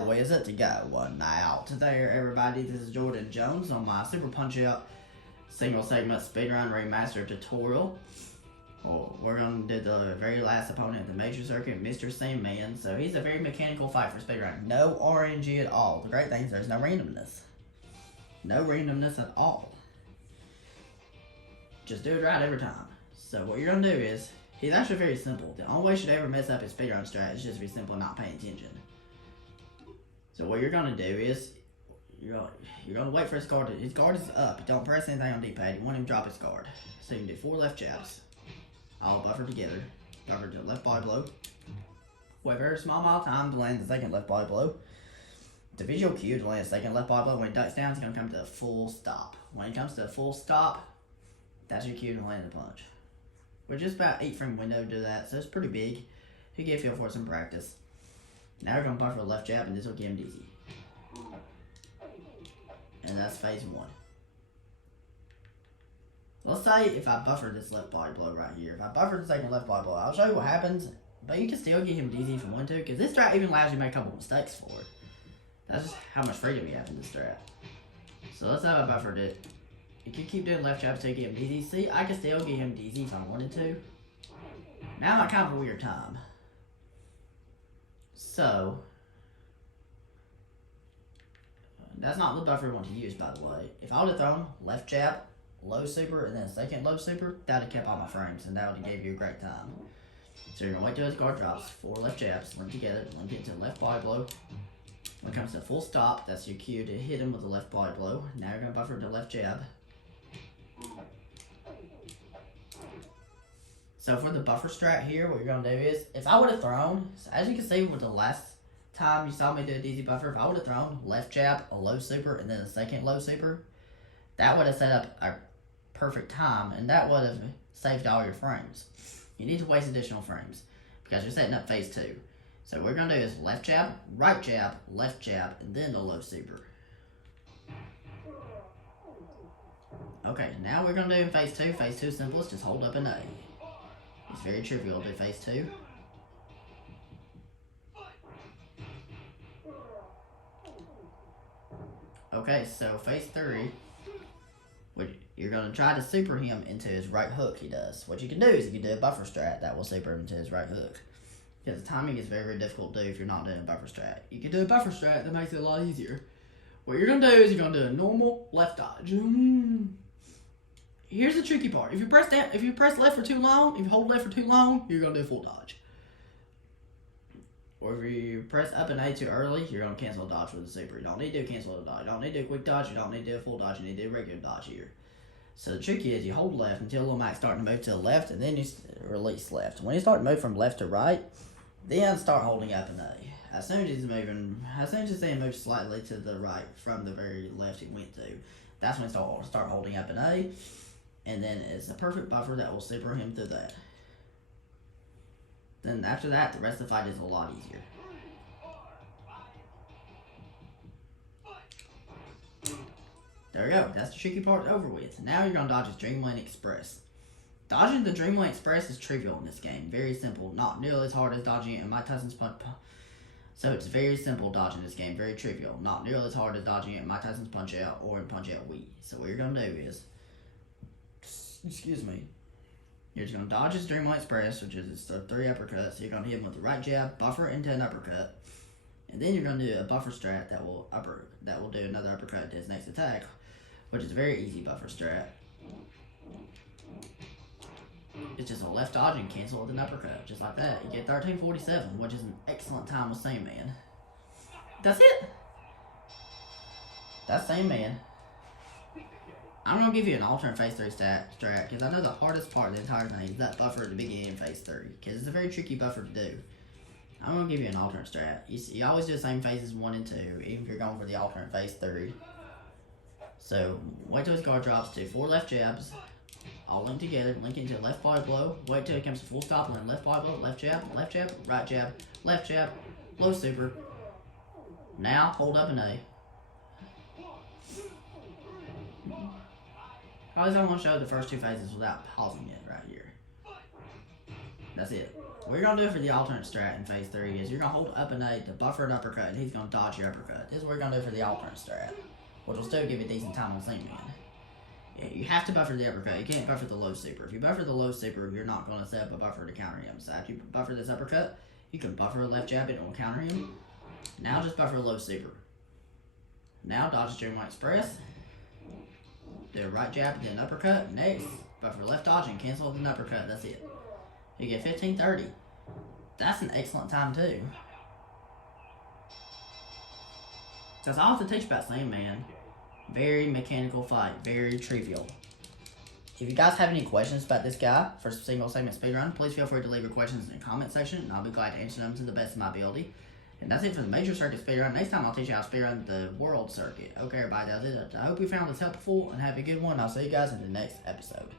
how is it to go? Now, there, everybody, this is Jordan Jones on my Super Punchout single segment Speedrun Remastered tutorial. Well, we're going to do the very last opponent in the major circuit, Mr. Sandman. So he's a very mechanical fight for Speedrun. No RNG at all. The great thing is there's no randomness. No randomness at all. Just do it right every time. So what you're going to do is, he's actually very simple. The only way you should ever mess up his speedrun strat is just be simple and not paying attention. So what you're going to do is, you're going to wait for his guard. His guard is up. Don't press anything on D-pad. You want him to drop his guard. So you can do 4 left jabs. All buffer together. Buffer to left body blow. Wait a very small amount of time to land the second left body blow. The visual cue to land the second left body blow. When he ducks down, it's going to come to a full stop. When he comes to a full stop, that's your cue to land the punch. We're just about 8 frame window to do that, so it's pretty big. You get a feel for some practice. Now we're going to buffer a left jab, and this will give him DZ. And that's phase 1. Let's say if I buffer this left body blow right here. If I buffer the second left body blow, I'll show you what happens. But you can still get him DZ from 1-2, because this strat even allows you to make a couple mistakes for it. That's just how much freedom you have in this strat. So let's say I buffered it. You can keep doing left jab until you get him DZ. See, I can still get him DZ if I wanted to. Now I'm at kind of a weird time. So, that's not the buffer we want to use, by the way. If I would have thrown left jab, low super, and then a second low super, that would have kept all my frames, and that would have gave you a great time. So you're going to wait till his guard drops, 4 left jabs, link together, link it to the left body blow. When it comes to a full stop, that's your cue to hit him with the left body blow. Now you're going to buffer the left jab. So for the buffer strat here, what you're going to do is, if I would have thrown, so as you can see with the last time you saw me do a DZ buffer, if I would have thrown left jab, a low super, and then a second low super, that would have set up a perfect time, and that would have saved all your frames. You need to waste additional frames, because you're setting up phase 2. So what we're going to do is left jab, right jab, left jab, and then the low super. Okay, now we're going to do in phase 2. Phase 2 is simple, it's just hold up an A. It's very trivial to do phase 2. Okay, so phase 3, you're going to try to super him into his right hook he does. What you can do is you can do a buffer strat that will super him into his right hook. Because the timing is very, very difficult to do if you're not doing a buffer strat. You can do a buffer strat that makes it a lot easier. What you're going to do is you're going to do a normal left dodge. Here's the tricky part. If you press down, if you press left for too long, if you hold left for too long, you're going to do a full dodge. Or if you press up and A too early, you're going to cancel a dodge with a super. You don't need to cancel a dodge. You don't need to do a quick dodge. You don't need to do a full dodge. You need to do a regular dodge here. So the trick is you hold left until little Mac's starting to move to the left, and then you release left. When you start to move from left to right, then start holding up an A. As soon as he's moving, as soon as you see him move slightly to the right from the very left he went to, that's when you start holding up an A. And then it's a perfect buffer that will super him through that. Then after that, the rest of the fight is a lot easier. There we go. That's the tricky part over with. Now you're going to dodge his Dreamland Express. Dodging the Dreamland Express is trivial in this game. Very simple. Not nearly as hard as dodging it in Mike Tyson's Punch. So it's very simple dodging this game. Very trivial. Not nearly as hard as dodging it in Mike Tyson's Punch-Out or in Punch-Out Wii. So what you're going to do is, excuse me, you're just going to dodge his Dreamland Express, which is 3 uppercuts. So you're going to hit him with the right jab, buffer into an uppercut, and then you're going to do a buffer strat that will do another uppercut to his next attack, which is a very easy buffer strat. It's just a left dodge and cancel with an uppercut, just like that. You get 1347, which is an excellent time with Sandman. That's it. That's Sandman. I'm going to give you an alternate phase 3 strat, because I know the hardest part of the entire thing is that buffer at the beginning of phase 3, because it's a very tricky buffer to do. I'm going to give you an alternate strat. You always do the same phases 1 and 2, even if you're going for the alternate phase 3. So, wait till his guard drops to 4 left jabs, all linked together, link into a left body blow, wait till it comes to full stop, and then left body blow, left jab, right jab, left jab, low super. Now, hold up an A. I always want to show the first 2 phases without pausing it right here. That's it. what you're gonna do for the alternate strat in phase 3 is you're gonna hold up and A to buffer an uppercut, and he's gonna dodge your uppercut. This is what you're gonna do for the alternate strat, which will still give you a decent time on Sandman. Yeah, you have to buffer the uppercut. You can't buffer the low super. If you buffer the low super, you're not gonna set up a buffer to counter him. So after you buffer this uppercut, you can buffer a left jab, it will counter him. Now just buffer a low super. Now dodge the Dream Express. Do a right jab and then uppercut. Next, buffer left dodge and cancel with an uppercut. That's it. You get 15-30. That's an excellent time too. That's all I have to teach about Sandman. Very mechanical fight. Very trivial. If you guys have any questions about this guy for single segment speedrun, please feel free to leave your questions in the comment section, and I'll be glad to answer them to the best of my ability. And that's it for the major circuit speedrun. Next time I'll teach you how to speedrun the world circuit. Okay, everybody, that's it. I hope you found this helpful, and have a good one. I'll see you guys in the next episode.